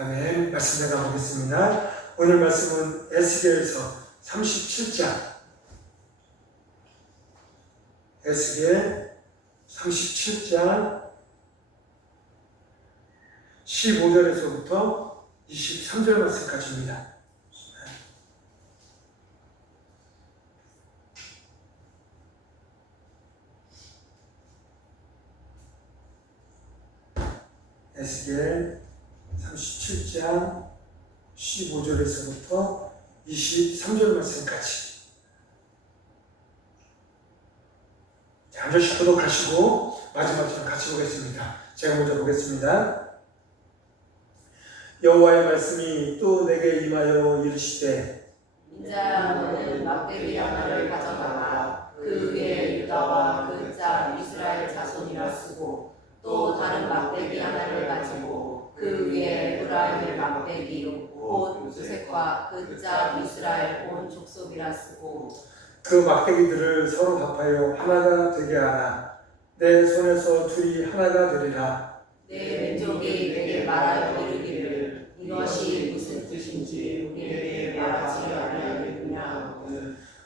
아멘. 말씀 나가보겠습니다. 오늘 말씀은 에스겔서 37장, 에스겔 37장 15절에서부터 23절 말씀까지입니다. 에스겔 37장 15절에서부터 23절 말씀까지. 한 절씩 도독하시고 마지막처럼 같이 보겠습니다. 제가 먼저 보겠습니다. 여호와의 말씀이 또 내게 임하여 이르시되, 인자야, 너는 막대기 하나를 가져다가 그 위에 유다와 그 자 이스라엘 자손이라 쓰고, 또 다른 막대기 하나를 가지고 그 위에 에브라임의 막대기 곧 요셉과 그 자 이스라엘 온 족속이라 쓰고, 그 막대기들을 서로 합하여 하나가 되게 하라. 내 손에서 둘이 하나가 되리라. 내 왼쪽이 내게 말하여 이르기를 이것이 무슨 뜻인지 우리에게 말하지 아니하겠느냐.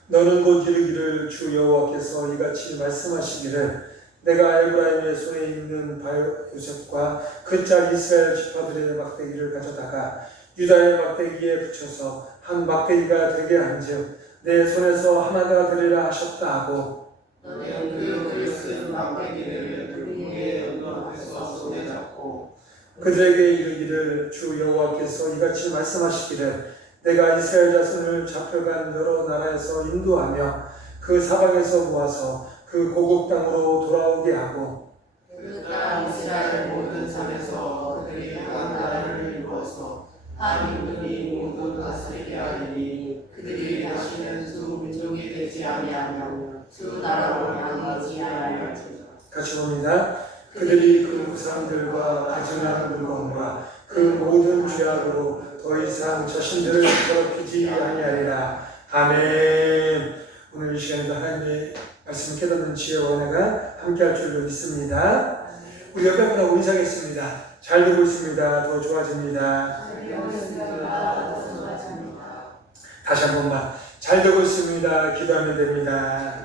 너는 곧 이르기를 주 여호와께서 이같이 말씀하시기를 내가 에브라임의 손에 있는 요셉과 그 자 이스라엘 지파들의 막대기를 가져다가 유다의 막대기에 붙여서 한 막대기가 되게 한즉 내 손에서 하나가 되리라 하셨다 하고, 너는 그 글을 쓴 막대기를 그 위에 언덕에서 손에 잡고 그들에게 이르기를 주 여호와께서 이같이 말씀하시기를 내가 이스라엘 자손을 잡혀간 여러 나라에서 인도하며 그 사방에서 모아서 그 고국 땅으로 돌아오게 하고, 그 땅 이스라엘 모든 산에서 그들이 한 나라를 이루어서 한 임금이 모두 다스리게 하리니 그들이 다시는 두 민족이 되지 아니하며 두 나라로 나뉘지 아니할지라. 같이 봅니다. 그들이 그 우상들과 가증한 물건과 그 모든 죄악으로 더 이상 자신들을 더럽히지 아니하리라. 아멘. 오늘 이 시간에도 하나님의 말씀을 깨닫는 지혜와 은혜가 함께할 줄로 믿습니다. 우리 옆에 분하고 인사하겠습니다. 잘 되고 있습니다. 더 좋아집니다. 다시 한 번만. 잘 되고 있습니다. 기도하면 됩니다.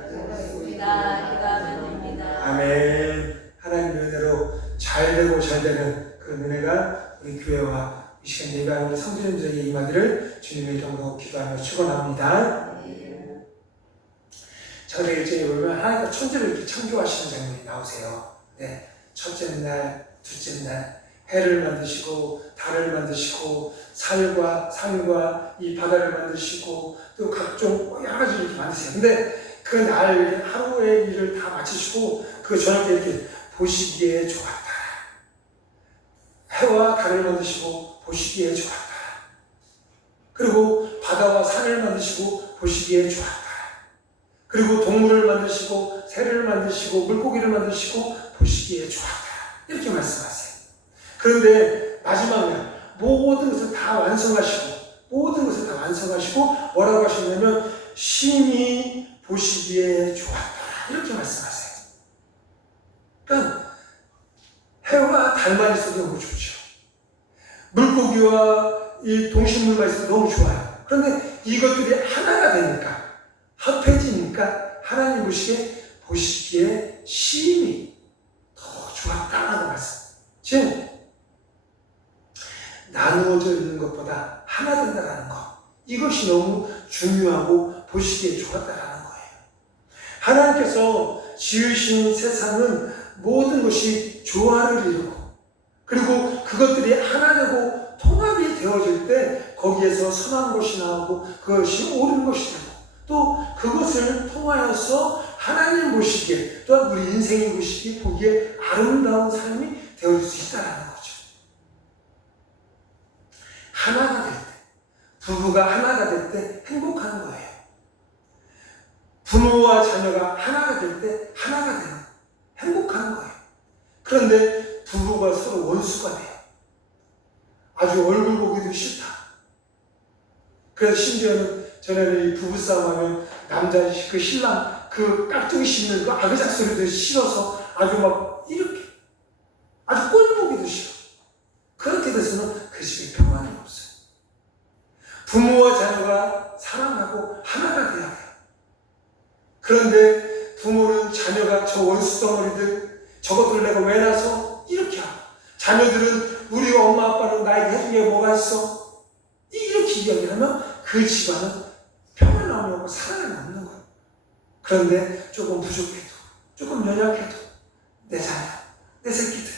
아멘. 하나님의 은혜로 잘 되고 잘 되는 그런 은혜가 우리 교회와 이 시간 예배하는 우리 성도님들에게 임하기를 주님의 이름으로 기도하며 축원합니다. 창세기 1장에 보면 하나님께서 천지를 이렇게 창조하시는 장면이 나오세요. 네. 첫째 날, 둘째 날 해를 만드시고 달을 만드시고 산과 이 바다를 만드시고 또 각종 여러 가지 이렇게 만드세요. 근데 그 날 하루의 일을 다 마치시고 그 저녁에 이렇게 보시기에 좋았다. 해와 달을 만드시고 보시기에 좋았다. 그리고 바다와 산을 만드시고 보시기에 좋았다. 그리고 동물을 만드시고 새를 만드시고 물고기를 만드시고 보시기에 좋았다. 이렇게 말씀하세요. 그런데 마지막 날 모든 것을 다 완성하시고 뭐라고 하시냐면 심히 보시기에 좋았다. 이렇게 말씀하세요. 그러니까 해와 달만 있어도 너무 좋죠. 물고기와 이 동식물만 있어도 너무 좋아요. 그런데 이것들이 하나가 되니까 합해지니까 하나님 보시기에 심히 더 좋았다라는 말씀. 즉 나누어져 있는 것보다 하나 된다라는 것. 이것이 너무 중요하고 보시기에 좋았다라는 거예요. 하나님께서 지으신 세상은 모든 것이 조화를 이루고 그리고 그것들이 하나 되고 통합이 되어질 때 거기에서 선한 것이 나오고 그것이 옳은 것이 되고 또 그것을 통하여서 하나님 보시기에 또한 우리 인생이 보기에 아름다운 삶이 되어질 수 있다는 거죠. 하나가 될 때, 부부가 하나가 될 때 행복한 거예요. 부모와 자녀가 하나가 될 때 하나가 되는 행복한 거예요. 그런데 부부가 서로 원수가 돼요. 아주 얼굴 보기도 싫다. 그래서 심지어는 전에는 이 부부싸움하면 남자 그 신랑 그 깍두기 씹는 그 아그작 소리도 싫어서 아주 막 이렇게 아주 꼴 보기도 싫어. 그렇게 그곳에서는 그 집에 평안이 없어요. 부모와 자녀가 사랑하고 하나가 돼야 돼요. 그런데 부모는 자녀가 저 원수 덩어리들, 저것들 내가 왜 낳아서 이렇게 하고, 자녀들은 우리 엄마 아빠는 나에게 해준 게 뭐가 있어? 이렇게 이야기하면 그 집안은 평안함이 없고 사랑이 없는 거예요. 그런데 조금 부족해도, 조금 연약해도 내 자녀, 내 새끼들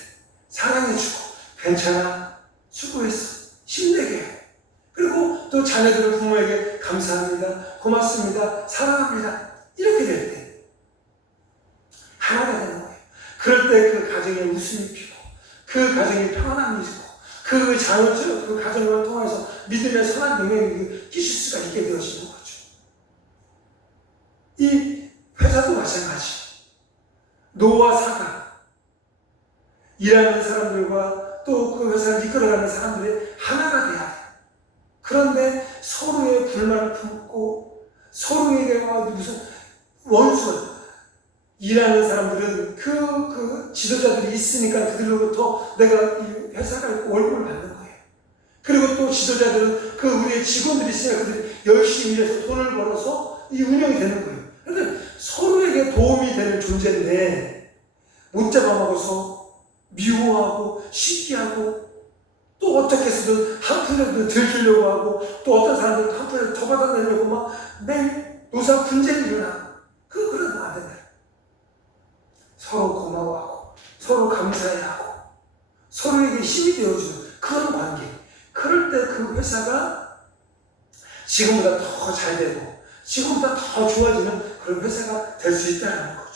사랑해주고 괜찮아, 수고했어, 힘내게 해. 그리고 또 자녀들은 부모에게 감사합니다, 고맙습니다, 사랑합니다 이렇게 될 때 하나가 되는 거예요. 그럴 때 그 가정에 웃음이 피고 그 가정에 평안함이 있고 그 가정을 통해서 믿음의 선한 영향이 끼칠 수가 있게 되어지는 거죠. 이 회사도 마찬가지. 노와 사가, 일하는 사람들과 또 그 회사를 이끌어가는 사람들이 하나가 돼야 돼요. 그런데 서로의 불만을 품고 서로에게 무슨 원수, 일하는 사람들은 그 지도자들이 있으니까 그들로부터 내가 이 회사가 있고 월급을 받는 거예요. 그리고 또 지도자들은 그 우리의 직원들이 있으니까 그들이 열심히 일해서 돈을 벌어서 이 운영이 되는 거예요. 그런데 서로에게 도움이 되는 존재인데 못 잡아먹어서 미워하고 시기하고 또 어떻게 해서든 한 푼이라도 들키려고 하고 또 어떤 사람들은 한 푼이라도 더 받아내려고 막 매일 노사 분쟁이 일어나고 그러면 안 된다. 서로 고마워하고 서로 감사해야 하고 서로에게 힘이 되어주는 그런 관계. 그럴 때 그 회사가 지금보다 더 잘 되고 지금보다 더 좋아지는 그런 회사가 될 수 있다는 거죠.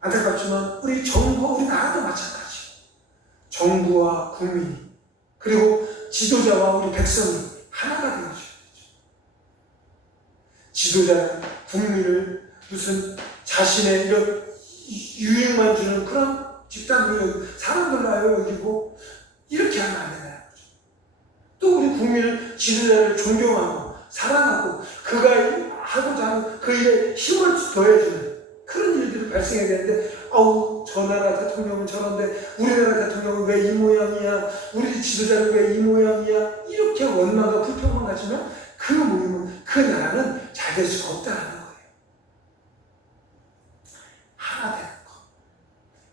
안타깝지만 우리 정부, 우리 나라도 마찬가지. 정부와 국민 그리고 지도자와 우리 백성이 하나가 되어줘야 되죠. 지도자는 국민을 무슨 자신의 이런 유익만 주는 그런 집단으로 사람들로 여기고 이렇게 하면 안 된다는 거죠. 또 우리 국민은 지도자를 존경하고 사랑하고 그가 하고자 하는 그 일에 힘을 더해주는 그런 일들이 발생해야 되는데 저 나라 대통령은 저런데 우리나라 대통령은 왜 이 모양이야, 우리 지도자는 왜 이 모양이야 이렇게 원망과 불평만 가지면 그 모임은 그 나라는 잘 될 수가 없다는 거예요. 하나 되는 거.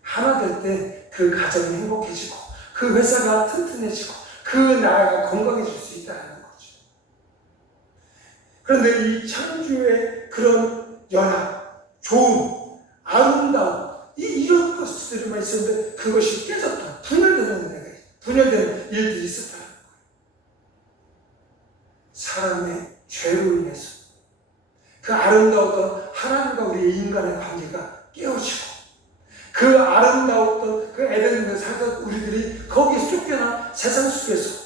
하나 될 때 그 가정이 행복해지고 그 회사가 튼튼해지고 그 나라가 건강해질 수 있다는 거죠. 그런데 이 창조의 그런 연합, 좋음, 아름다움 이런 것들만 있었는데 그것이 깨졌다. 분열되는 일들이 있었다는 거예요. 사람의 죄로 인해서 그 아름다웠던 하나님과 우리 인간의 관계가 깨어지고 그 아름다웠던 그 에덴에 살던 우리들이 거기에 쫓겨나 세상 속에서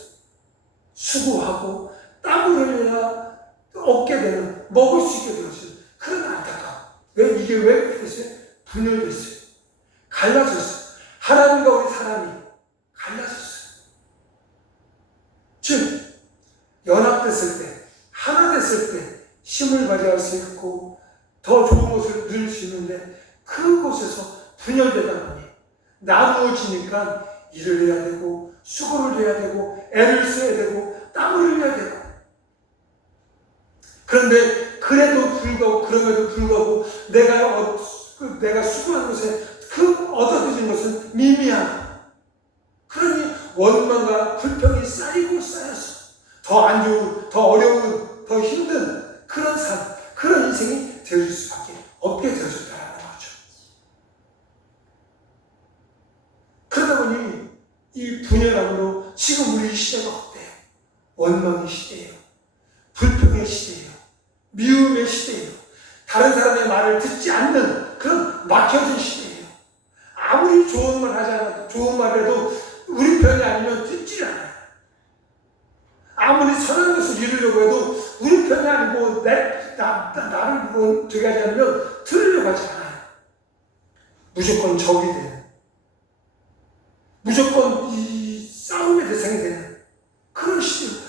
수고하고 땀을 흘려야 얻게 되는 먹을 수 있게 되어지는 그런 안타까움. 이게 왜 그렇게 됐어요? 분열됐어요. 갈라졌어요. 하나님과 우리 사람이 갈라졌어요. 즉 연합됐을 때, 하나 됐을 때 힘을 발휘할 수 있고 더 좋은 것을 누릴 수 있는데 그곳에서 분열되다 보니 나누어지니까 일을 해야 되고 수고를 해야 되고 애를 써야 되고 땀을 흘려야 되고 그런데 그럼에도 불구하고 내가 수고한 것에 그 얻어들인 것은 미미하고 그러니 원망과 불평이 쌓이고 쌓여서 더 안 좋은, 더 어려운, 더 힘든 그런 삶, 그런 인생이 되어질 수밖에 없게 되어졌다는 거죠. 그러다 보니 이 분열함으로 지금 우리 시대가 어때요? 원망의 시대예요. 불평의 시대예요. 미움의 시대예요. 다른 사람의 말을 듣지 않는 그런 막혀진 시대예요. 아무리 좋은 말 하지 않아도 좋은 말해도 우리 편이 아니면 듣지 않아요. 아무리 선한 것을 이루려고 해도 우리 편이 아니고 나를 되게 하지 않으면 들으려고 하지 않아요. 무조건 적이 되는, 무조건 이 싸움의 대상이 되는 그런 시대입니다.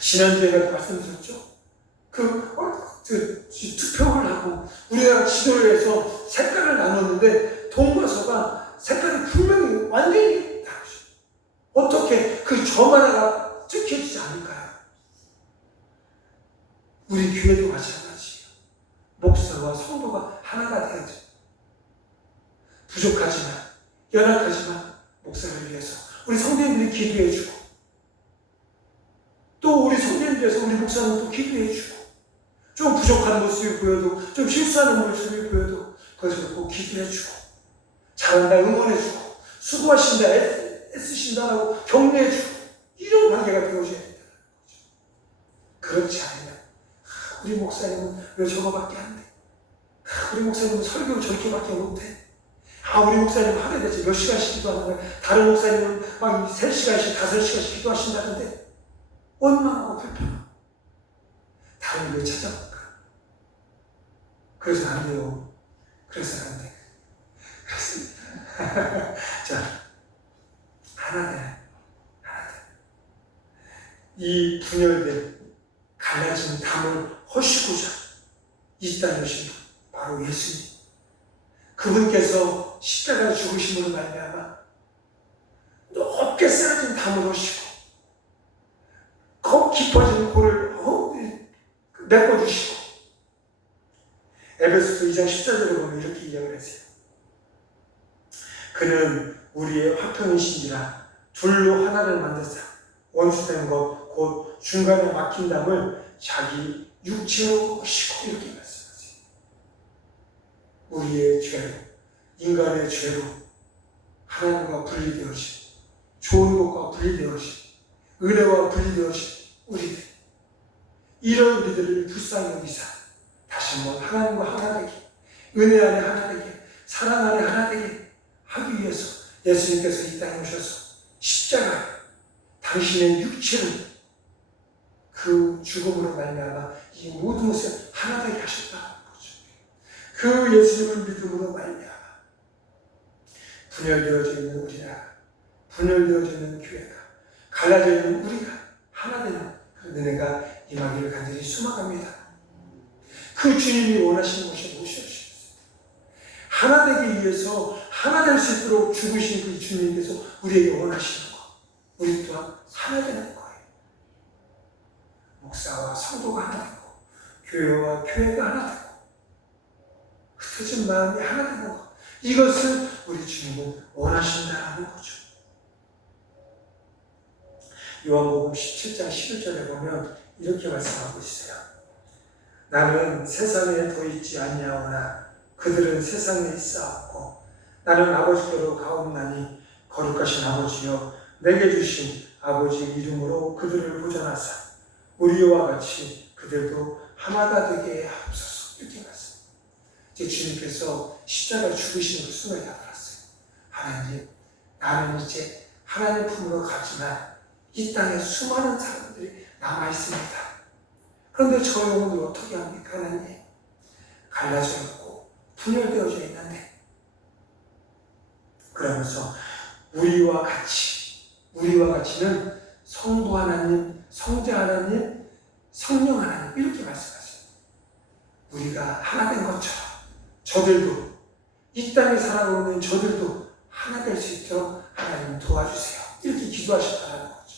지난주에 말씀드렸죠. 투표를 하고 우리나라 지도를 해서 색깔을 나눴는데 동과서가 색깔이 분명히 완전히 다르죠. 어떻게 그 점 하나가 찍혀지지 않을까요? 우리 교회도 마찬가지예요. 목사와 성도가 하나가 되어야죠. 부족하지만, 연약하지만 목사를 위해서 우리 성도님들이 기도해주고, 또 우리 성도님을 위해서 우리 목사는 또 기도해주고, 좀 부족한 모습이 보여도, 좀 실수하는 모습이 보여도 그것을 꼭 기도해주고, 잘한다 응원해주고, 수고하신다 애쓰신다라고 격려해주고, 이런 관계가 되어줘야 된다는 거죠. 그렇지 않으면 우리 목사님은 왜 저거밖에 안 돼? 우리 목사님은 설교 저렇게밖에 못해? 우리 목사님은 하루에 대체 몇 시간씩 기도하는 거야? 다른 목사님은 막 3시간씩 5시간씩 기도하신다는데 원망하고 불평하고 다른 걸 찾아볼까? 그래서 안 돼요. 그래서 안 돼. 그렇습니다. 자, 하나 돼. 이 분열된 갈라진 담을 허시고자 이 땅에 오신 분, 바로 예수님. 그분께서 십자가에 죽으심으로 말미암아 높게 쌓여진 담을 허시고 깊어진 골을 메꿔주시고, 에베소서 2장 14절에 보면 이렇게 이야기를 했어요. 그는 우리의 화평이신지라 둘로 하나를 만드사 원수된 것 곧 중간에 막힌 담을 자기 육체로 오시고, 이렇게 말씀하세요. 우리의 죄로, 인간의 죄로 하나님과 분리되어진, 좋은 것과 분리되어진, 은혜와 분리되어진 우리들, 이런 우리들을 불쌍히 여기사 다시 한번 하나님과 하나 되게, 은혜 안에 하나 되게, 사랑 안에 하나 되게 하기 위해서 예수님께서 이 땅에 오셔서 십자가, 당신의 육체를 그 죽음으로 말미암아 이 모든 것을 하나 되게 하셨다는 거죠. 그 예수님을 믿음으로 말미암아 분열되어져 있는 우리나라, 분열되어져 있는 교회가, 갈라져 있는 우리가 하나 되는 그런 은혜가 임하기를 간절히 소망합니다. 그 주님이 원하시는 것이 무엇이었습니까? 하나 되기 위해서 하나 될 수 있도록 죽으신 그 주님께서 우리에게 원하시는 것, 우리 또한 하나 되는 거예요. 목사와 성도가 하나 되고, 교회와 교회가 하나 되고, 흩어진 마음이 하나 되는 것, 이것을 우리 주님은 원하신다는 거죠. 요한복음 17장 11절에 보면 이렇게 말씀하고 있어요. 나는 세상에 더 있지 아니하오나 그들은 세상에 있사옵고 나는 아버지께로 가옵나니 거룩하신 아버지여 내게 주신 아버지 이름으로 그들을 보존하사 우리와 같이 그들도 하나가 되게 하옵소서. 이렇게 말씀. 제 주님께서 십자가 죽으시는 그 순간에 다가왔어요. 하나님, 나는 이제 하나님 품으로 가지만 이 땅에 수많은 사람들이 남아있습니다. 그런데 저 영혼을 어떻게 합니까, 하나님? 갈라져 있고 분열되어져 있는데, 그러면서 우리와 같이는 성부 하나님, 성자 하나님, 성령 하나님, 이렇게 말씀하세요. 우리가 하나 된 것처럼 저들도, 이 땅에 살아가고 있는 저들도 하나 될 수 있도록 하나님 도와주세요. 이렇게 기도하셨다는 거죠.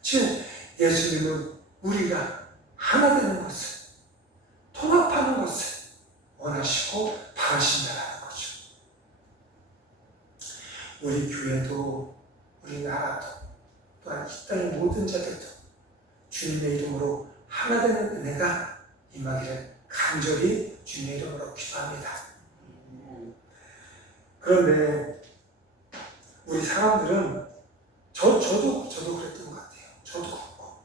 즉 예수님은 우리가 하나 되는 것을, 통합하는 것을 원하시고 바라신다는 거죠. 우리 교회도, 우리 나라도, 또한 이 땅의 모든 자들도 주님의 이름으로 하나 되는 은혜가 임하기를 간절히 주님의 이름으로 기도합니다. 그런데 우리 사람들은 저도 그랬던 것 같아요. 저도 그렇고,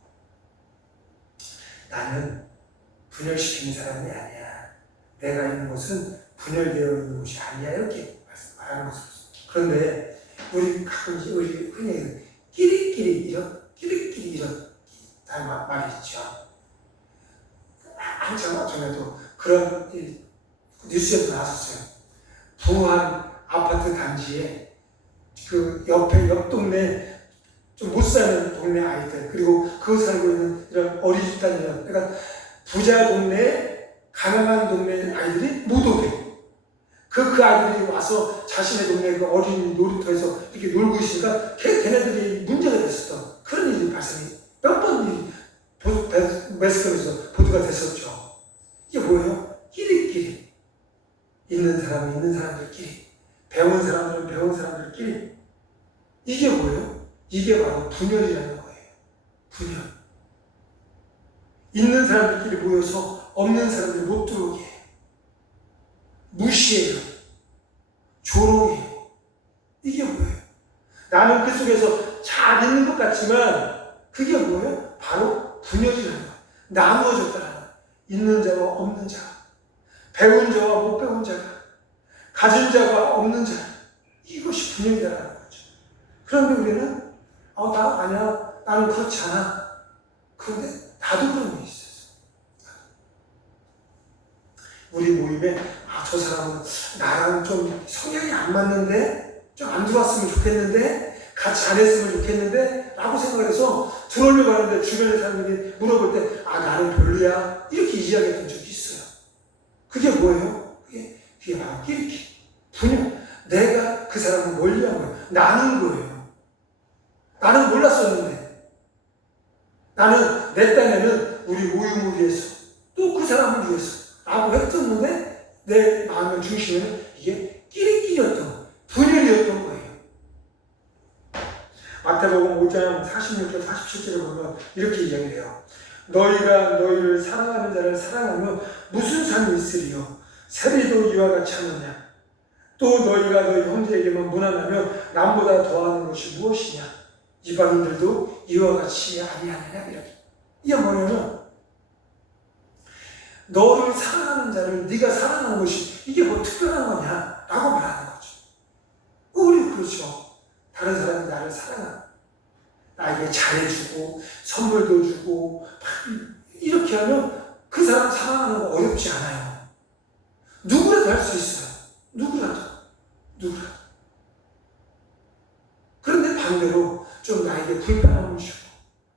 나는 분열시키는 사람이 아니야. 내가 있는 곳은 분열되어 있는 곳이 아니야. 이렇게 말하는 것을. 그런데 우리 가끔씩 우리 흔히 끼리끼리 이런 말이 있죠. 한참 전에도 그런 뉴스에도 나왔었어요. 부안 아파트 단지에 그 옆 동네 좀 못 사는 동네 아이들, 그리고 그 살고 있는 이런 어린이집단이나, 그러니까 부자 동네, 가난한 동네 아이들이 못 오게, 그 아이들이 와서 자신의 동네 그 어린이 놀이터에서 이렇게 놀고 있으니까 걔네들이 문제가 됐었던 그런 일이 발생이 몇 번 매스컴에서 보도가 됐었죠. 이게 뭐예요? 끼리끼리. 있는 사람은 있는 사람들끼리, 배운 사람들은 배운 사람들끼리. 이게 뭐예요? 이게 바로 분열이라는 거예요. 분열. 있는 사람들끼리 모여서 없는 사람들 못 들어오게 해요. 무시해요. 조롱해요. 이게 뭐예요? 나는 그 속에서 잘 있는 것 같지만 그게 뭐예요? 바로 분열이라는 거예요. 나누어졌다는 거예요. 있는 자와 없는 자, 배운 자와 못 배운 자가, 가진 자가 없는 자, 이것이 분열이라는 거죠. 그런데 우리는 나 아니야, 나는 그렇지 않아. 그런데 나도 그런 일이 있었어. 우리 모임에 저 사람은 나랑 좀 성향이 안 맞는데, 좀 안 들어왔으면 좋겠는데, 같이 안 했으면 좋겠는데 라고 생각해서 들어오려고 하는데 주변의 사람들이 물어볼 때 나는 별로야 이렇게 이야기했던 적이 있어요. 그게 뭐예요? 그게 바로 끼리끼리 분열. 내가 그 사람을 멀리한 거예요. 나는 거예요. 나는 몰랐었는데, 나는 내 딴에는 우리 모임을 위해서 또 그 사람을 위해서 라고 했었는데 내 마음의 중심에는 이게 끼리끼리였던 거예요. 분열이었던 거예요. 마태복음 5장 46절 47절에 보면 이렇게 이야기를 해요. 너희가 너희를 사랑하는 자를 사랑하면 무슨 상이 있으리요? 세리도 이와 같이 하느냐? 또 너희가 너희 형제에게만 무난하면 남보다 더하는 것이 무엇이냐? 이방인들도 이와 같이 아니하느냐? 이게 뭐냐면 너를 사랑하는 자를 네가 사랑하는 것이 이게 뭐 특별한 거냐? 라고 말하는 거죠. 우리 그렇죠. 다른 사람이 나를 사랑하는, 나에게 잘해주고 선물도 주고 이렇게 하면 그 사람 사랑하는 거 어렵지 않아요. 누구라도 할 수 있어요. 누구라도. 그런데 반대로 좀 나에게 불편함을 주고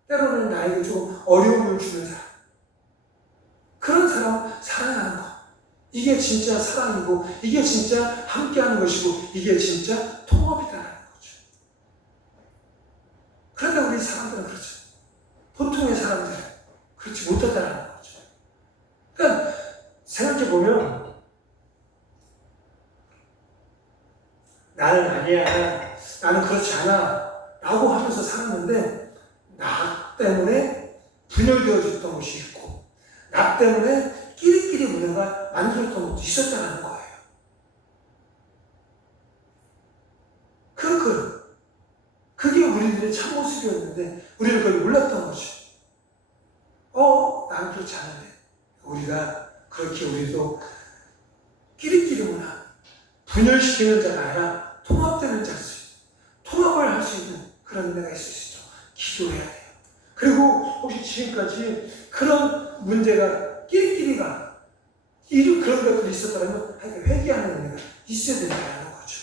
때로는 나에게 좀 어려움을 주는 사람, 그런 사람 사랑하는 거, 이게 진짜 사랑이고 이게 진짜 함께하는 것이고 이게 진짜 통합이다라는 거죠. 그런데 우리 사람들은 그렇죠. 보통의 사람들은 그렇지 못하다라는 거죠. 그러니까 생각해보면 나는 아니야, 나는 그렇지 않아 라고 하면서 살았는데 나 때문에 분열되어졌던 것이 있고 나 때문에 끼리끼리 문화가 만들었던 것도 있었다는 거예요. 그게 우리들의 참모습이었는데 우리는 그걸 몰랐던 거죠. 나는 그렇지 않은데 우리가 그렇게 우리도 끼리끼리 문화, 분열시키는 자가 아니라 통합되는 자일 수 있어요. 통합을 할 수 있는 그런 은혜가 있을 수 있도록 기도해야 돼요. 그리고 혹시 지금까지 그런 문제가 끼리끼리가 그런 것들이 있었다면 회개하는 은혜가 있어야 된다는 거죠.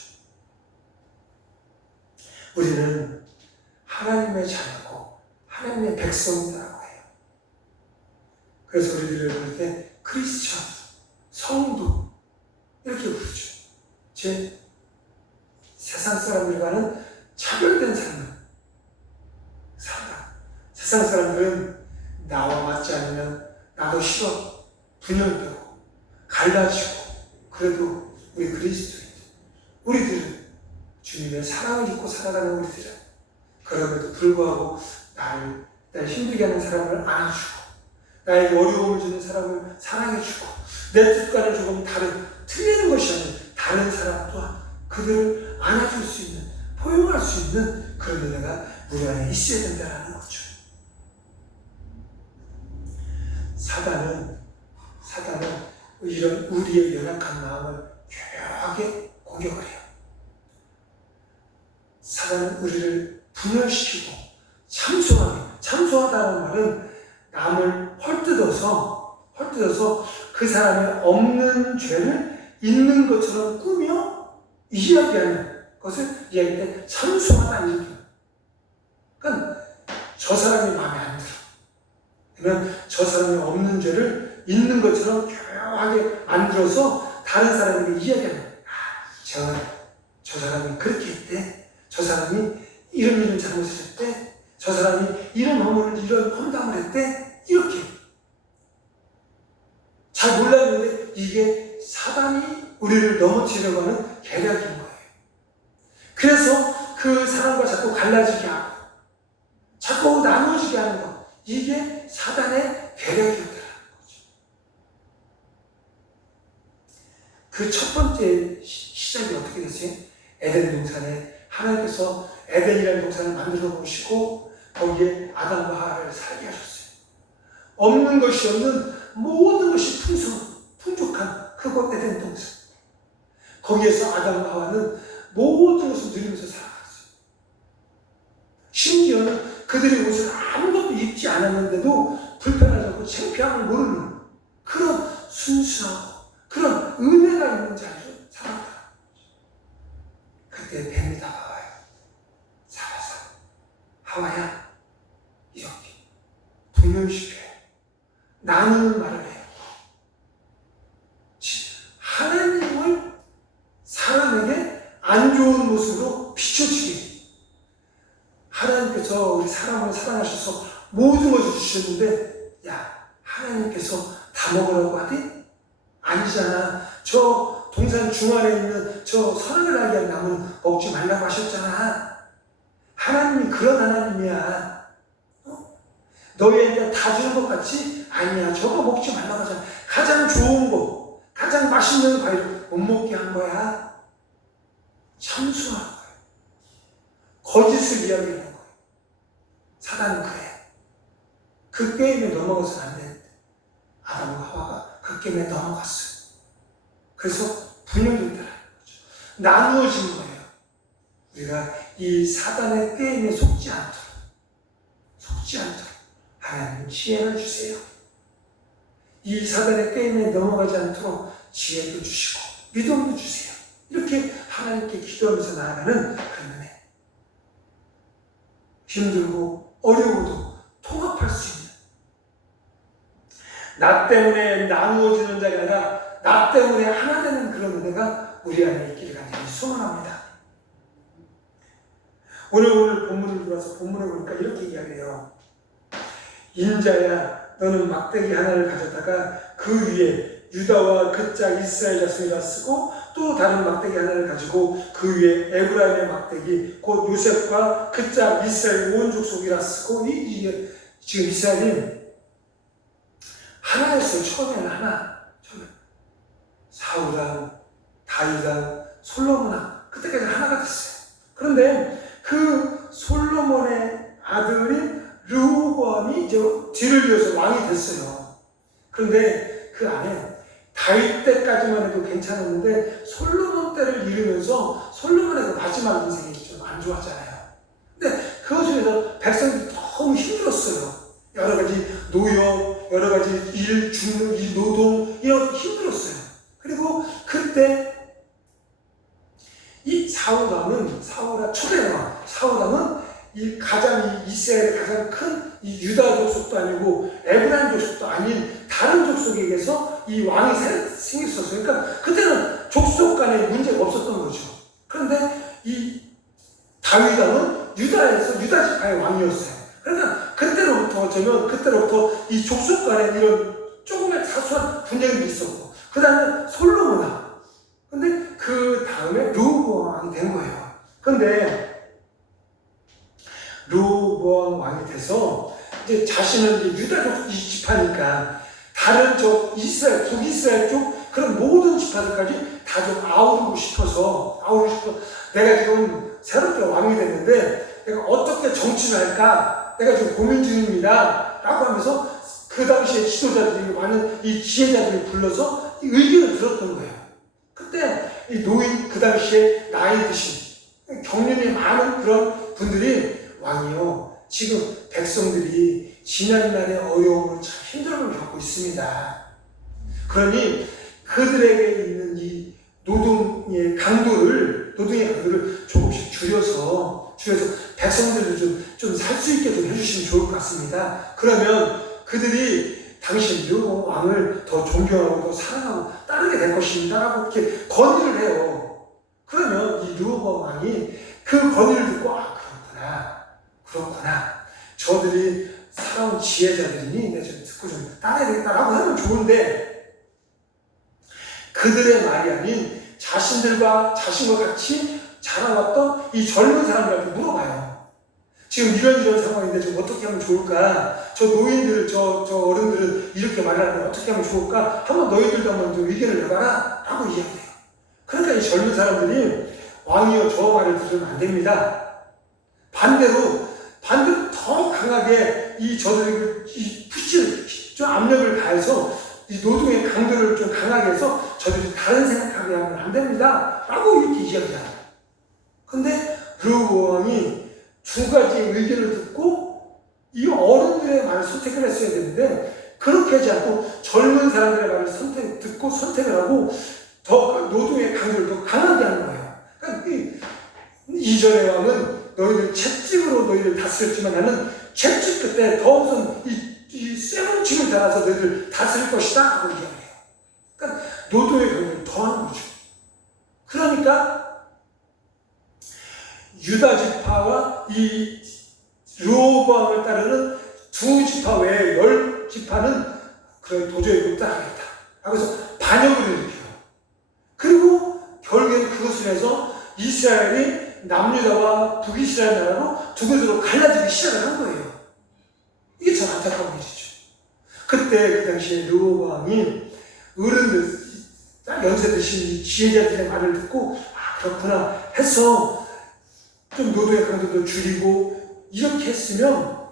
우리는 하나님의 자녀고 하나님의 백성이라고 해요. 그래서 우리들을 부를 때 크리스천, 성도 이렇게 부르죠. 세상 사람들과는 차별된 삶을 살아. 세상 사람들은 나와 맞지 않으면 나도 싫어, 분열되고 갈라지고, 그래도 우리 그리스도인, 우리들은 주님의 사랑을 입고 살아가는 우리들은 그럼에도 불구하고 나를 힘들게 하는 사람을 안아주고 나에게 어려움을 주는 사람을 사랑해주고 내 뜻과는 조금 틀리는 것이 아닌 다른 사람 또한 그들을 안아줄 수 있는, 포용할 수 있는 그런 은혜가 우리 안에 있어야 된다는 거죠. 사단은 이런 우리의 연약한 마음을 교묘하게 공격을 해요. 사단은 우리를 분열시키고 참소하다는 말은 남을 헐뜯어서 그 사람의 없는 죄를 있는 것처럼 꾸며 이야기하는 것을 이야기할 때 참소하다는 얘기예요. 그러니까 저 사람이 마음에 안 들어. 그러면 저 사람이 없는 죄를 있는 것처럼 교묘하게 만들어서 다른 사람에게 이야기하는, 저 사람이 그렇게 했대. 저 사람이 이런 잘못을 했대. 저 사람이 이런 험담을 했대. 이렇게 잘 몰랐는데 이게 사단이 우리를 넘어뜨리려고 하는 계략인 거예요. 그래서 그 사람과 자꾸 갈라지게 하고 자꾸 나누어지게 하는 것, 이게 사단의 계략이었다는 거죠. 그 첫 번째 시작이 어떻게 됐어요? 에덴 동산에 하나님께서 에덴이라는 동산을 만들어 놓으시고 거기에 아담과 하와를 살게 하셨어요. 없는 것이 없는 모든 것이 풍족한 그곳 에덴 동산. 거기에서 아담과 하와는 모든 것을 누리면서 살아갔어요. 심지어는 그들의 옷을 아무것도 입지 않았는데도 불편하지 않고 창피함을 모르는 그런 순수하고 그런 은혜가 있는 자리로 살았다. 그때 뱀이 다가와요. 살아서 하와야 이렇게 분명시켜요. 나누는 말을 해요. 하나님을 사람에게 안 좋은 모습으로 비춰지게. 하나님께서 우리 사람을 사랑하셔서 모든 것을 주셨는데, 야, 하나님께서 다 먹으라고 하디? 아니잖아. 저 동산 중앙에 있는 저 선악을 알게 한 나무는 먹지 말라고 하셨잖아. 하나님이 그런 하나님이야. 너희한테 다 주는 것 같지? 아니야. 저거 먹지 말라고 하잖아. 가장 좋은 거, 가장 맛있는 과일을 못 먹게 한 거야. 참수한 거예요. 거짓을 이야기하는 거예요. 사단은 그래. 그 게임에 넘어가서는 안 되는데 아담과 하와가 그 게임에 넘어갔어요. 그래서 분열됐다는 거죠. 나누어진 거예요. 우리가 이 사단의 게임에 속지 않도록 하나님 지혜를 주세요. 이 사단의 게임에 넘어가지 않도록 지혜도 주시고 믿음도 주세요. 이렇게 하나님께 기도하면서 나아가는 그런 은혜. 힘들고 어려워도 통합할 수 있는, 나 때문에 나누어지는 자가 아니라 나 때문에 하나 되는 그런 은혜가 우리 안에 있기를 간절히 소망합니다. 오늘 본문을 들어서 본문에 보니까 이렇게 이야기해요. 인자야, 너는 막대기 하나를 가져다가 그 위에 유다와 그짝 이스라엘 자손이라 쓰고 또 다른 막대기 하나를 가지고 그 위에 에브라임의 막대기 곧 요셉과 그짝 이스라엘 온 족속이라 쓰고 지금 이스라엘이 하나였어요. 처음에는 하나. 사울왕, 다윗왕, 솔로몬왕, 그때까지 하나가 됐어요. 그런데 그 솔로몬의 아들인 르호보암이 이제 뒤를 이어서 왕이 됐어요. 그런데 그 안에 다윗 때까지만 해도 괜찮았는데 솔로몬 때를 이루면서 솔로몬의 그 마지막 인생이 좀 안 좋았잖아요. 근데 그것을 위해서 백성들이 너무 힘들었어요. 여러 가지 노역, 여러 가지 일, 노동, 이런 힘들었어요. 그리고 그때 이 사울왕은 이스라엘의 가장 큰 이 유다 족속도 아니고 에브라임 족속도 아닌 다른 족속에게서 이 왕이 생겼었어요. 그러니까 그때는 족속 간에 문제가 없었던 거죠. 그런데 이 다윗왕은 유다 지파의 왕이었어요. 그러니까 그때로부터 이 족속 간에 이런 조금의 사소한 분쟁이 있었고, 그 다음에 솔로몬 왕. 근데 그 다음에 르호보암 왕이 된 거예요. 근데 르호보암 왕이 돼서 이제 자신은 이제 유다족 지파니까 다른 북이스라엘 쪽 그런 모든 지파들까지 다 좀 아우르고 싶어서 내가 지금 새롭게 왕이 됐는데 내가 어떻게 정치를 할까? 내가 지금 고민 중입니다. 라고 하면서 그 당시에 지도자들이 많은 이 지혜자들을 불러서 이 의견을 들었던 거예요. 그때 이 노인 그 당시에 나이 드신 경륜이 많은 그런 분들이 왕이요, 지금 백성들이 지난날의 어려움을 참 힘듦을 겪고 있습니다. 그러니 그들에게 있는 이 노동의 강도를 조금씩 줄여서 백성들을 좀 살 수 있게 좀 해주시면 좋을 것 같습니다. 그러면 그들이 당신 르호보암 왕을 더 존경하고 더 사랑하고 따르게 될 것입니다. 라고 이렇게 건의를 해요. 그러면 이 르호보암 왕이 그 건의를 듣고 그렇구나. 저들이 살아온 지혜자들이니 내가 좀 듣고 좀 따라야 되겠다라고 하면 좋은데 그들의 말이 아닌 자신과 같이 자라왔던 이 젊은 사람들한테 물어봐요. 지금 이런 상황인데 좀 어떻게 하면 좋을까? 저 노인들, 저 어른들은 이렇게 말하는데 어떻게 하면 좋을까? 한번 너희들도 한번 좀 의견을 내봐라 라고 이야기해요. 그러니까 이 젊은 사람들이 왕이여 저 말을 들으면 안 됩니다. 반대로 더 강하게 저들이 좀 압력을 가해서 이 노동의 강도를 좀 강하게 해서 저들이 다른 생각하게 하면 안 됩니다. 라고 이렇게 이야기해요. 근데 르호보암 왕이 두 가지의 의견을 듣고 이 어른들의 말을 선택을 했어야 되는데 그렇게 하지 않고 젊은 사람들의 말을 듣고 선택을 하고 더 노동의 강도를 더 강하게 하는 거예요. 그러니까 이전의 왕은 너희들 채찍으로 너희를 다스렸지만 나는 채찍 끝에 더 우선 이 쇠뭉치를 달아서 너희들 다스릴 것이다 하고 이야기해요. 그러니까 노동의 강도를 더하는 거죠. 그러니까 유다 지파와 이 르호보암을 따르는 두 지파 외에 10지파는 그래 도저히 못 따르겠다. 그래서 반역을 일으켜요. 그리고 결국엔 그것을 해서 이스라엘이 남유다와 북이스라엘 나라로 두 곳으로 갈라지기 시작을 한 거예요. 이게 참 안타까운 일이죠. 그때 그 당시에 르호보암이 어른들, 연세 드신 지혜자들의 말을 듣고 그렇구나 해서 좀 노동의 강도도 줄이고 이렇게 했으면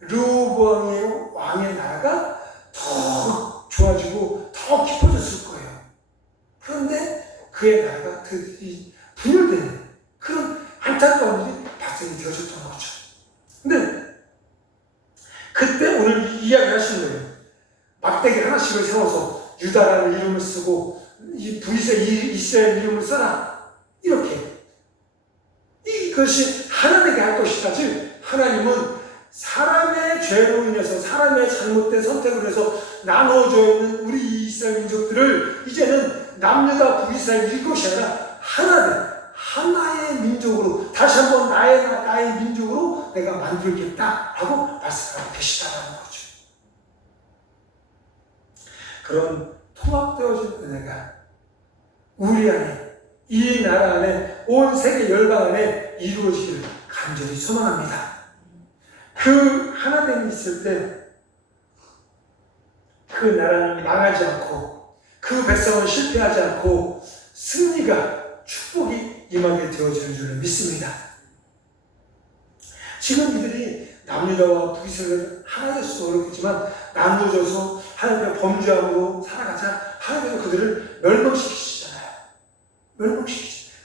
르호보암의 왕의 나라가 더 좋아지고 더 깊어졌을 거예요. 그런데 그의 나라가 분열되는 그런 안타까운 일이 발생이 되어졌던 거죠. 근데 그때 오늘 이야기 하시는 거예요. 막대기 하나씩을 세워서 유다라는 이름을 쓰고 이스라엘 이름을 써라. 이렇게. 이것이 하나님에게 할 것이다지 하나님은 사람의 죄로 인해서 사람의 잘못된 선택을 해서 나눠져 있는 우리 이스라엘 민족들을 이제는 남유다 북이스라엘 이것이 아니라 하나의 민족으로 다시 한번 나의 민족으로 내가 만들겠다라고 말씀하고 계시다라는 거죠. 그런 통합되어진 은혜가 우리 안에 이 나라 안에 온 세계 열방 안에 이루어지기를 간절히 소망합니다. 그 하나됨이 있을 때 그 나라는 망하지 않고 그 백성은 실패하지 않고 승리가 축복이 임하게 되어지는 줄을 믿습니다. 지금 이들이 남유다와 북이스라엘은 하나 될수도 어렵겠지만 나누어져서 하나님의 범죄함으로 살아가자 하나님께서 그들을 멸망시키시잖아요.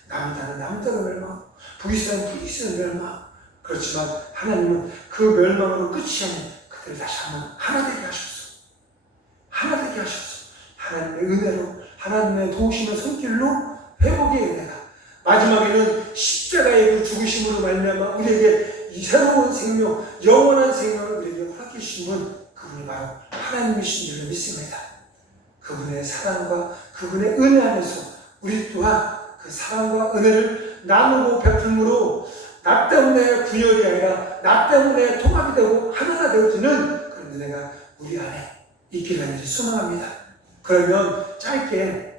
남유다는 남유다가 멸망, 북이스라엘은 북이스라엘 멸망. 그렇지만 하나님은 그 멸망으로 끝이 아닌 그들을 다시 한번 하나 되게 하셨어. 하나님의 은혜로 하나님의 도우시는 손길로 회복의 은혜가 마지막에는 십자가의 그 죽으심으로 말미암아 우리에게 이 새로운 생명, 영원한 생명을 우리에게 허락해 주시는 그분이 바로 하나님이신 줄을 믿습니다. 그분의 사랑과 그분의 은혜 안에서 우리 또한 그 사랑과 은혜를 나누고 베풀므로 나 때문에 분열이 아니라 나 때문에 통합이 되고 하나가 되어지는 그런 은혜가 우리 안에 있기를 간절히 소망합니다. 그러면 짧게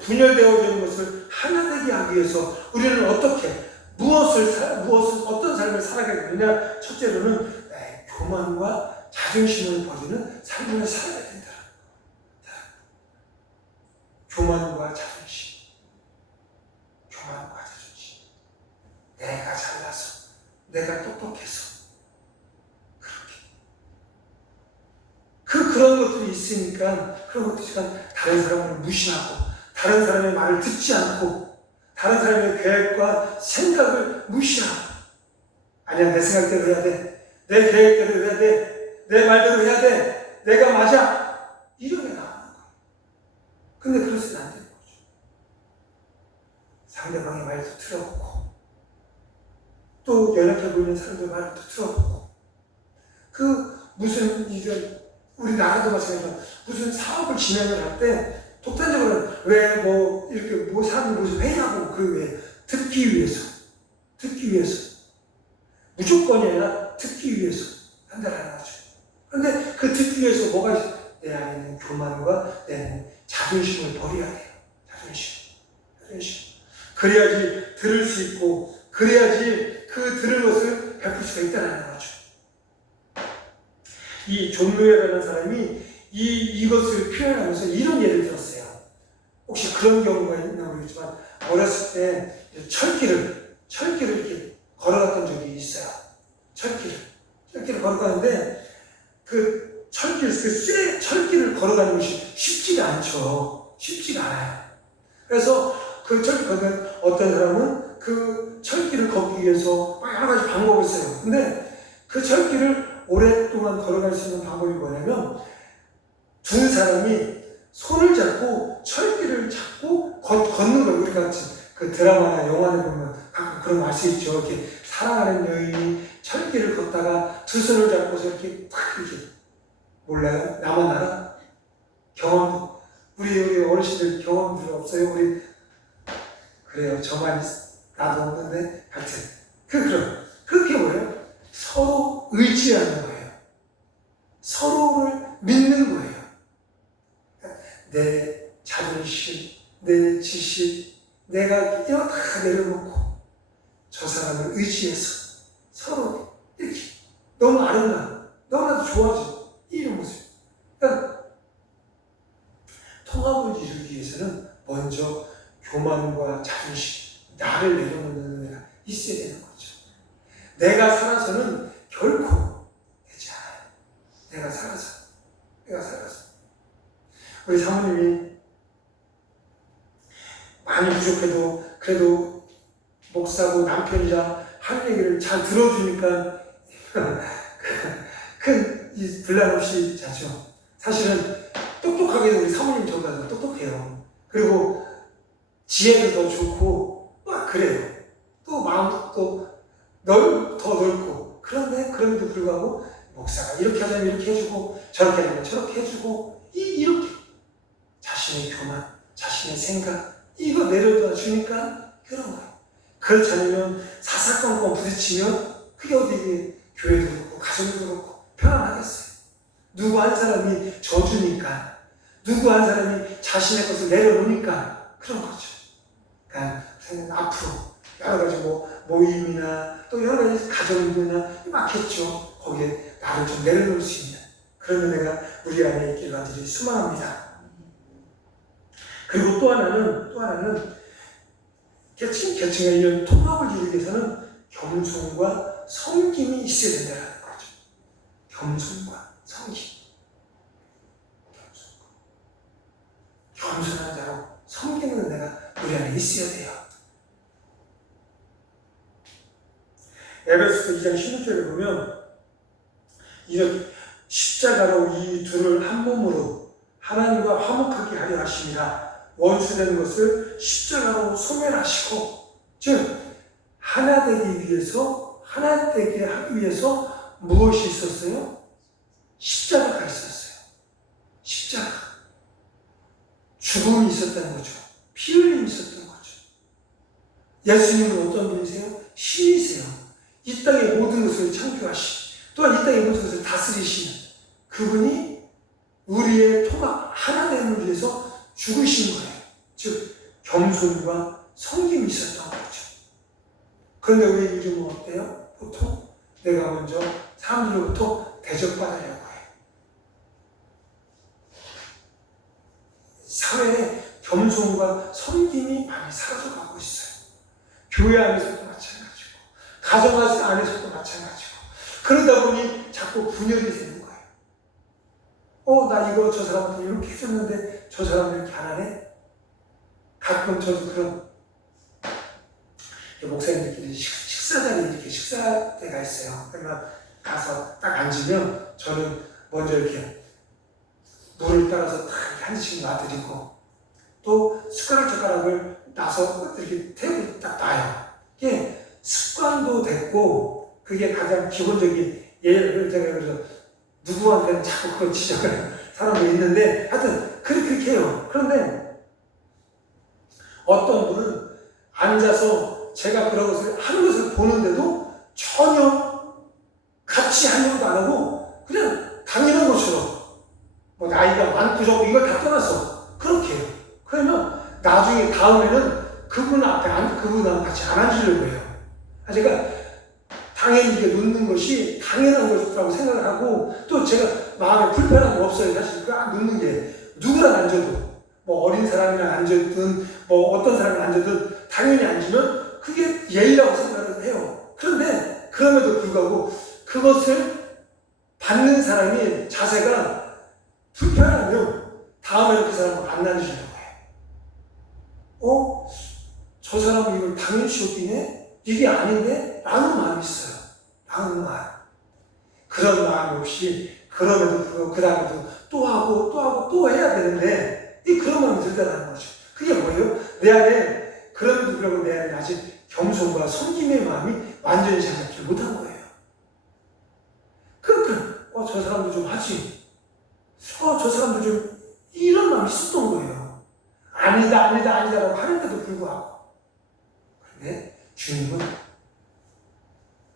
분열되어지는 것을 하나 되게 하기 위해서 우리는 어떻게 어떤 삶을 살아가야 되느냐? 첫째로는 나의 교만과 자존심을 버리는 삶을 살아야 된다. 교만과 자존심. 내가 잘나서, 내가 똑똑해서 그런 것들이 있으니까 그런 것들이 다른 사람을 무시하고 다른 사람의 말을 듣지 않고 다른 사람의 계획과 생각을 무시하고 아니야 내 생각대로 해야 돼, 내 계획대로 해야 돼, 내 말대로 해야 돼, 내가 맞아 이런 게 나오는 거야. 근데 그래서는 안 되는 거죠. 상대방의 말도 들어보고 또 연약해 보이는 사람들 말도 들어보고 무슨 우리 나라도 마찬가지로 무슨 사업을 진행을 할 때 독단적으로 왜 뭐 이렇게 뭐 사람들 무슨 회의하고 그 왜 듣기 위해서 무조건이 아니라 듣기 위해서 한다라는 거죠. 그런데 그 듣기 위해서 뭐가 있어? 내 안에 있는 교만과 내 안에 있는 자존심을 버려야 돼요. 자존심. 그래야지 들을 수 있고, 그래야지 그 들은 것을 베풀 수가 있다는 거죠. 이 존 르웨라는 사람이 이것을 표현하면서 이런 예를 들었어요. 혹시 그런 경우가 있나 모르겠지만, 어렸을 때 철길을 이렇게 걸어갔던 적이 있어요. 철길을 걸어가는데, 그 철길을 걸어가는 것이 쉽지가 않죠. 쉽지가 않아요. 그래서 그 철길 걸어가는 어떤 사람은 그 철길을 걷기 위해서 여러 가지 방법을 써요. 근데 그 철길을 오랫동안 걸어갈 수 있는 방법이 뭐냐면, 두 사람이 손을 잡고 철길을 잡고 걷는 거예요. 우리가 그 드라마나 영화를 보면 가끔 그런 거 알 수 있죠. 이렇게 사랑하는 여인이 철길을 걷다가 두 손을 잡고서 이렇게 탁 이렇게, 몰라요? 나만 알아? 경험, 우리 어르신들 경험 별로 없어요? 우리 그래요. 저만 나도 없는데 하여튼 그게 뭐예요? 서로 의지하는 거예요. 서로를 믿는 거예요. 내 자존심, 내 지식, 내가 이거 다 내려놓고 저 사람을 의지해서 서로 이렇게 너무 아름다워, 너무나도 좋아져. 이런 모습. 그러니까 통합을 이루기 위해서는 먼저 교만과 자존심, 나를 내려놓는 애가 있어야 되는 거죠. 내가 살아서는 결코 되지 않아요. 내가 살아서. 우리 사모님이 많이 부족해도 그래도 목사고 남편이라 하는 얘기를 잘 들어주니까 큰 이 분란 없이 자죠. 사실은 똑똑하게도 우리 사모님 저보다 똑똑해요. 그리고 지혜도 더 좋고 막 그래요. 또 마음도 더 넓고, 그런데도 불구하고 목사가 이렇게 하자면 이렇게 해주고 저렇게 하자면 저렇게 해주고 이렇게 자신의 교만, 자신의 생각 이거 내려다 주니까 그런 거예요. 그렇지 않으면 사사건건 부딪히면 그게 어디 교회도 그렇고 가정도 그렇고 편안하겠어요. 누구 한 사람이 져주니까, 누구 한 사람이 자신의 것을 내려놓으니까 그런 거죠. 그러니까 앞으로 여러 가지 모임이나 또 여러 가지 가정이나 많겠죠. 거기에 나를 좀 내려놓을 수 있는 그런 은혜가 우리 안에 있길 간절히 소망합니다. 그리고 또 하나는 계층과 이런 통합을 이루기 위해서는 겸손과 섬김이 있어야 된다는 거죠. 겸손과 섬김. 겸손한 자로 섬기는 은혜가 우리 안에 있어야 돼요. 에베소서 2장 16절에 보면 이렇게 십자가로 이 둘을 한 몸으로 하나님과 화목하게 하려 하심이라. 원수되는 것을 십자가로 소멸하시고, 즉 하나 되게 하기 위해서 무엇이 있었어요? 십자가가 있었어요. 십자가. 죽음이 있었다는 거죠. 피 흘림이 있었던 거죠. 예수님은 어떤 분이세요? 신이세요. 이 땅의 모든 것을 창조하시, 또한 이 땅의 모든 것을 다스리시는 그분이 우리의 통합, 하나 되는 위해서 죽으신 거예요. 즉 겸손과 섬김이 있었던 거죠. 그런데 우리 요즘은 어때요? 보통 내가 먼저 사람들로부터 대접받으려고 해요. 사회에 겸손과 섬김이 많이 사라져가고 있어요. 교회 안에서도 마찬가지고 가정 안에서도 마찬가지고. 그러다 보니 자꾸 분열이 되는 거예요. 나 이거 저 사람한테 이렇게 해줬는데 저 사람은 이렇게 안 하네? 가끔 저도 그런 목사님들끼리 식사 때가 있어요. 그러면 가서 딱 앉으면 저는 먼저 이렇게 물을 따라서 딱 한 잔씩 놔드리고 또 숟가락을 놔서 이렇게 테이블에 딱 놔요. 이게 습관도 됐고 그게 가장 기본적인 예를 제가 그래서 누구한테는 자꾸 그런 지적을 하는 사람도 있는데 하여튼 그렇게 해요. 그런데 어떤 분은 앉아서 제가 그런 것을 하는 것을 보는데도 전혀 같이 하려고 안 하고 그냥 당연한 것처럼 뭐 나이가 많고 적고 이걸 다 떠나서 그렇게 해요. 그러면 나중에 다음에는 그분 앞에 그분하고 같이 안 앉으려고 해요. 제가 당연히 이게 놓는 것이 당연한 것이라고 생각을 하고 또 제가 마음에 불편한 거 없어요. 사실 그 놓는 게 누구랑 앉아도 뭐 어린 사람이랑 앉았든 뭐 어떤 사람이랑 앉아든 당연히 앉으면 그게 예의라고 생각을 해요. 그런데 그럼에도 불구하고 그것을 받는 사람이 자세가 불편하면 다음에는 그 사람을 안 앉으려고 해요. 저 사람은 이걸 당연시 여기네? 이게 아닌데? 라는 마음이 있어요. 라는 마음. 그런 마음이 없이 그럼에도 불구하고 그 다음에도 또 하고 또 해야 되는데 그런 마음이 들다라는 거죠. 그게 뭐예요? 내 안에 그럼에도 불구하고 내 안에 아직 겸손과 섬김의 마음이 완전히 잘 잡지 못한 거예요. 저 사람도 좀 하지. 저 사람도 좀 이런 마음이 있었던 거예요. 아니다라고 하는데도 불구하고. 그런데 주님은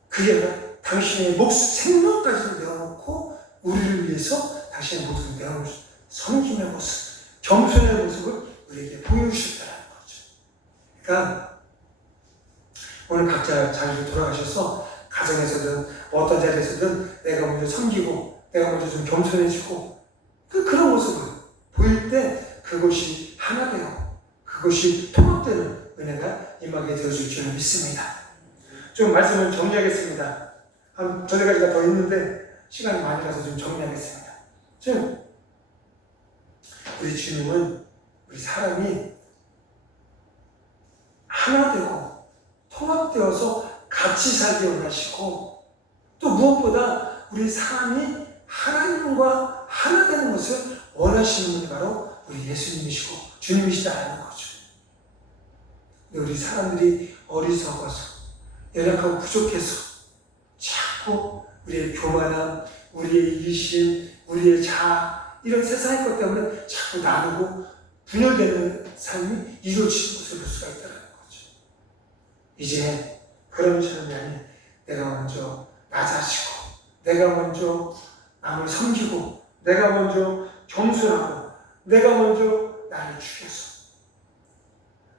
그게 당신의 생명까지 내어놓고 우리를 위해서 당신의 모습을 내어놓으신 섬김의 모습, 겸손의 모습을 우리에게 보여주셨다는 거죠. 그러니까 오늘 각자 자리로 돌아가셔서 가정에서든 어떤 자리에서든 내가 먼저 섬기고 내가 먼저 좀 겸손해지고 그런 모습을 보일 때 그것이 하나 되고 그것이 통합되는 은혜가 임하게 되어줄 줄 믿습니다. 좀 말씀을 정리하겠습니다. 한 저녁 가지가 더 있는데 시간이 많이 가서 좀 정리하겠습니다. 지금 우리 주님은 우리 사람이 하나 되고 통합되어서 같이 살기 원하시고 또 무엇보다 우리 사람이 하나님과 하나 되는 것을 원하시는 분이 바로 우리 예수님이시고 주님이시다라는 거죠. 우리 사람들이 어리석어서 연약하고 부족해서 자꾸 우리의 교만함, 우리의 이기심, 우리의 자아 이런 세상의 것 때문에 자꾸 나누고 분열되는 삶이 이루어지는 것을 볼 수가 있다는 거죠. 이제 그런 사람이 아닌 내가 먼저 나 자시고 내가 먼저 남을 섬기고 내가 먼저 겸손하고 내가 먼저 나를 죽여서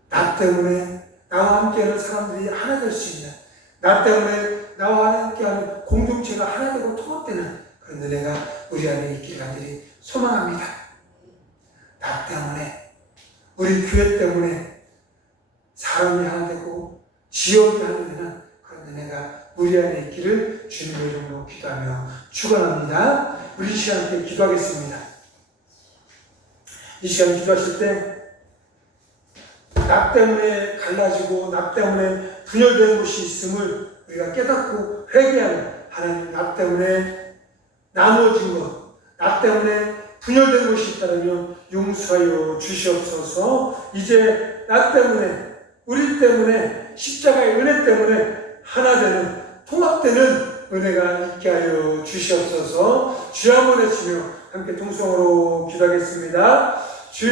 나 때문에 나와 함께하는 사람들이 하나 될 수 있는 나 때문에 나와 함께하는 공동체가 하나 되고 통합되는 그런 은혜가 우리 안에 있길 간절히 소망합니다. 나 때문에 우리 교회 때문에 사람이 하나 되고 지역이 하나 되는 그런 은혜가 우리 안에 있기를 주님의 이름으로 기도하며 축원합니다. 우리 이 시간 함께 기도하겠습니다. 이 시간 기도하실 때 나 때문에 갈라지고 나 때문에 분열되는 것이 있음을 우리가 깨닫고 회개하는 하나님 나 때문에 나누어진 것, 나 때문에 분열된 것이 있다면 용서하여 주시옵소서. 이제 나 때문에 우리 때문에 십자가의 은혜 때문에 하나 되는 통합되는 은혜가 있게 하여 주시옵소서. 주여 한번 외치며 함께 통성으로 기도하겠습니다.